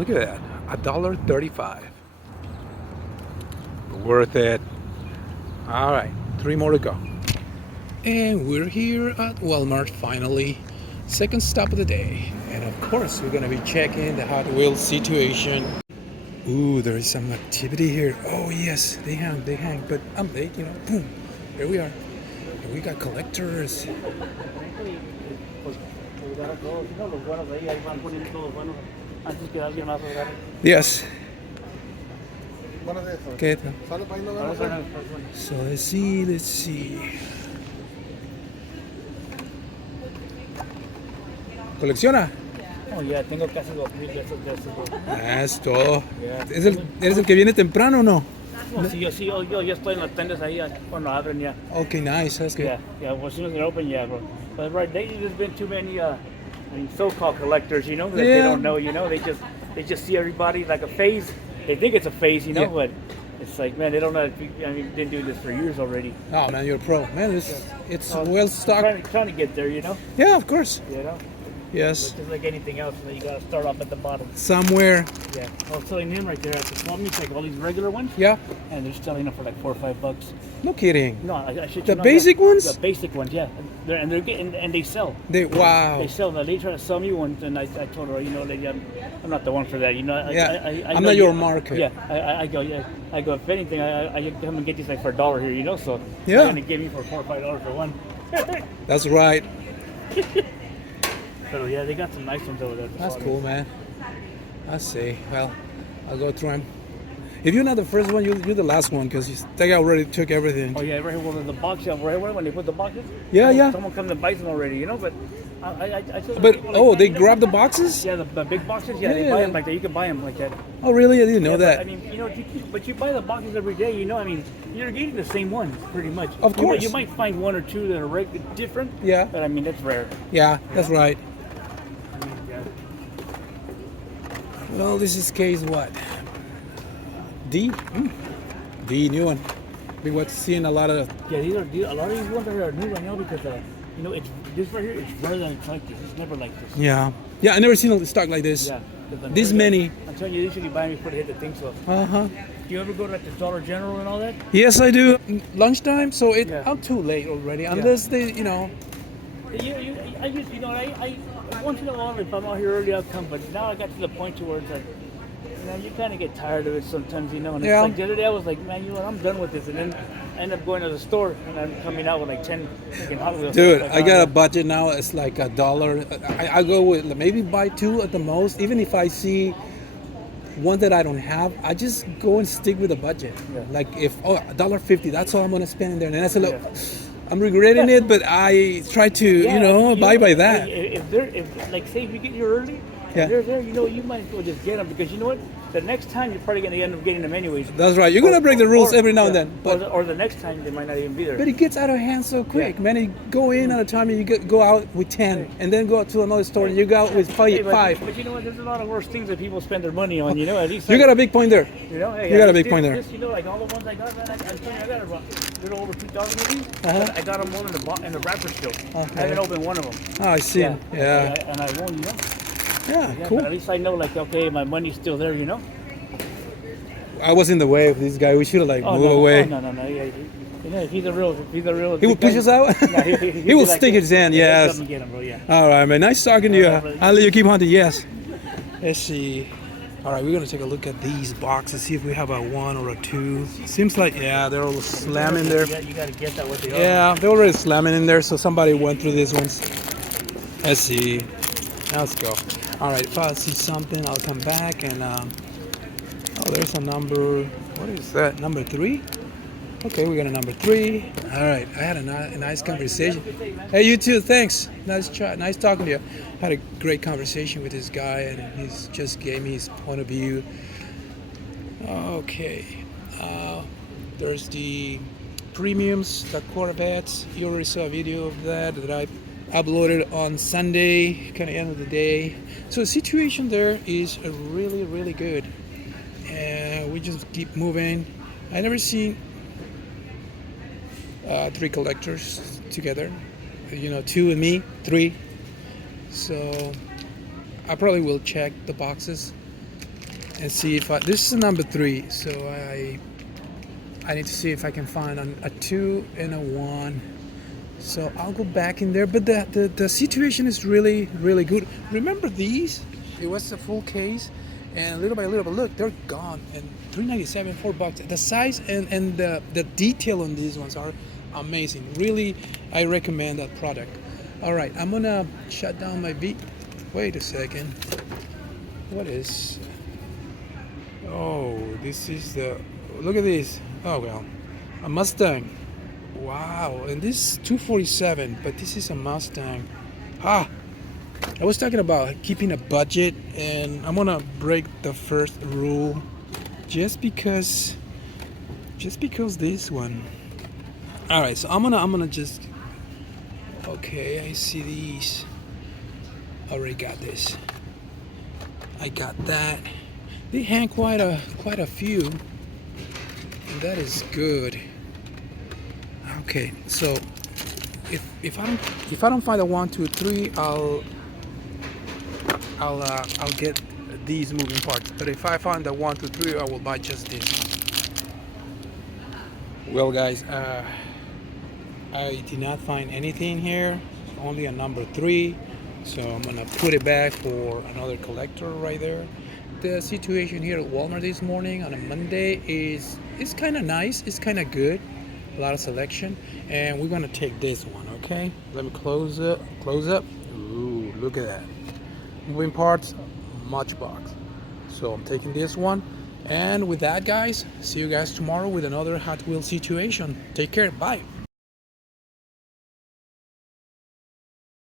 Look at that, $1.35. Worth it. All right, 3 more to go. And we're here at Walmart finally. Second stop of the day. And of course, we're gonna be checking the Hot Wheels situation. Ooh, there is some activity here. Oh yes, they hang. But I'm late, boom. Here we are. And we got collectors. Yes. Okay. So let's see. ¿Colecciona? Oh, ya tengo casi 2,000 de esos. Es todo. Yeah. ¿Eres el que viene temprano o no? No, sí, yo estoy en las tiendas ahí cuando abren ya. Okay, nice. That's good. Yeah, well, as soon as they're open, yeah, bro. But right, there's been too many, so-called collectors, that they don't know, they just see everybody like a phase. They think it's a phase, but it's like, man, they don't know. Been doing this for years already. Oh man, you're a pro, man. It's well stocked. Trying to get there, Yeah, of course. But Yes. just like anything else, you gotta start off at the bottom. Somewhere. Yeah. I was selling him right there at the swap meet, like all these regular ones. Yeah. And they're selling them for like $4 or $5. No kidding. No, I should. The basic ones? The basic ones, yeah. They're getting and they sell. Wow. They sell. They try to sell me one, and I told her, lady, I'm not the one for that. I'm not your market. Yeah. I go. If anything, I come and get these like for $1 here, So yeah. They're gonna give me for $4 or $5 for one. That's right. So yeah, they got some nice ones over there. That's cool, man. I see. Well, I'll go through them. If you're not the first one, you're the last one because they already took everything. Oh yeah, right here. Well, the box shop right when they put the boxes. Yeah. Someone comes and buys them already, But I but they grab the boxes? Yeah, the big boxes. Yeah, they buy them like that. You can buy them like that. Oh really? I didn't know that. But you buy the boxes every day. You're getting the same ones pretty much. Of course. You might find one or two that are different. Yeah. But that's rare. Yeah, that's right. Yeah. Well, this is case what? D? D, new one. Been seeing a lot of. Yeah, a lot of these ones are new right now because it's this right here. It's rare that it's like this. It's never like this. Yeah, I never seen a stock like this. Yeah. This many. I'm telling you, usually buy me before they hit the thing. So. Do you ever go to the Dollar General and all that? Yes, I do. Lunchtime, so I'm too late already. Unless they, I once in a while if I'm out here early, I'll come. But now I got to the point to where it's like, you kind of get tired of it sometimes, And it's like the other day I was like, man, I'm done with this. And then I end up going to the store and I'm coming out with like 10 Hot Wheels. Dude, I got a budget now. It's like $1. I go with maybe buy 2 at the most. Even if I see one that I don't have, I just go and stick with the budget. Yeah. Like if $1.50, that's all I'm gonna spend in there. And that's a little. I'm regretting it, but I try to, buy by that. Say if you get here early, they're there, you might as well just get them because you know what? The next time you're probably going to end up getting them anyways. That's right. You're going to break the rules every now and then. But or the next time they might not even be there. But it gets out of hand so quick, man. You go in at a time and you go out with 10, and then go out to another store and you go out with 5. But you know what? There's a lot of worse things that people spend their money on. At least you got a big point there. You got a big point there. Like all the ones I got, man, I got a little over 2,000 of these. I got them all in the wrapper still. Okay. I haven't opened one of them. Oh, I see. Yeah. And I won't, Yeah, cool. But at least I know, like, okay, my money's still there, I was in the way of this guy. We should have moved away. No. Yeah, if he's a real. He will push us out. He will stick his hand. Yes. Come and get him, bro, yeah. All right, man. Nice talking to you. I'll let you keep hunting. Yes. Let's see. All right, we're gonna take a look at these boxes. See if we have a 1 or a 2. Seems like they're all slamming there. You gotta get that what they are. Yeah, they're already slamming in there. So somebody went through these ones. Let's see. Let's go. All right. If I see something, I'll come back and. There's a number. What is that? Number 3? Okay, we got a number 3. All right. I had a nice conversation. Hey, you too. Thanks. Nice talking to you. Had a great conversation with this guy, and he's just gave me his point of view. Okay. There's the premiums, the Corvettes. You already saw a video of that I uploaded on Sunday, kind of end of the day. So the situation there is really, really good. And we just keep moving. I never seen 3 collectors together. 2 and me, 3. So I probably will check the boxes and see if this is number 3, so I need to see if I can find a 2 and a 1. So I'll go back in there, but the situation is really really good. Remember these? It was a full case, and little by little, look, they're gone. And $3.97, $4. The size and the detail on these ones are amazing. Really, I recommend that product. All right, I'm gonna shut down my beat. Wait a second. What is? Oh, this is the. Look at this. Oh well, a Mustang. Wow, and this is 247, but this is a Mustang. Ah, I was talking about keeping a budget, and I'm gonna break the first rule just because this one. All right, so I'm gonna just. Okay, I see these. Already got this. I got that. They hang quite a few, and that is good. Okay, so if I don't find a 1, 2, 3, I'll get these moving parts. But if I find the 1, 2, 3, I will buy just this one. Well, guys, I did not find anything here. Only a number 3. So I'm gonna put it back for another collector right there. The situation here at Walmart this morning on a Monday is kind of nice. It's kind of good. A lot of selection, and we're gonna take this one. Okay, let me close up. Ooh, look at that. Moving parts, Matchbox. So I'm taking this one, and with that, guys, see you guys tomorrow with another Hot Wheels situation. Take care. Bye.